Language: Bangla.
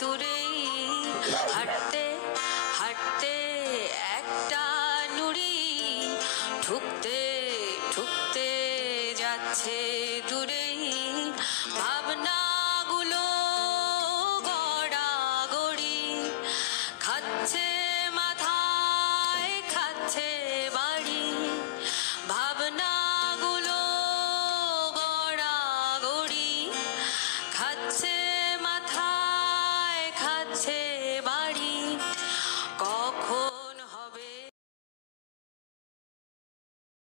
দূরেই হাঁটতে হাঁটতে একটা নুড়ি ঠুকতে ঠুকতে যাচ্ছে দূরেই ভাবনাগুলো গড়াগড়ি খাচ্ছে মাথায় খাচ্ছে বাড়ি ভাবনাগুলো গড়াগড়ি খাচ্ছে মাথায় খাচ্ছে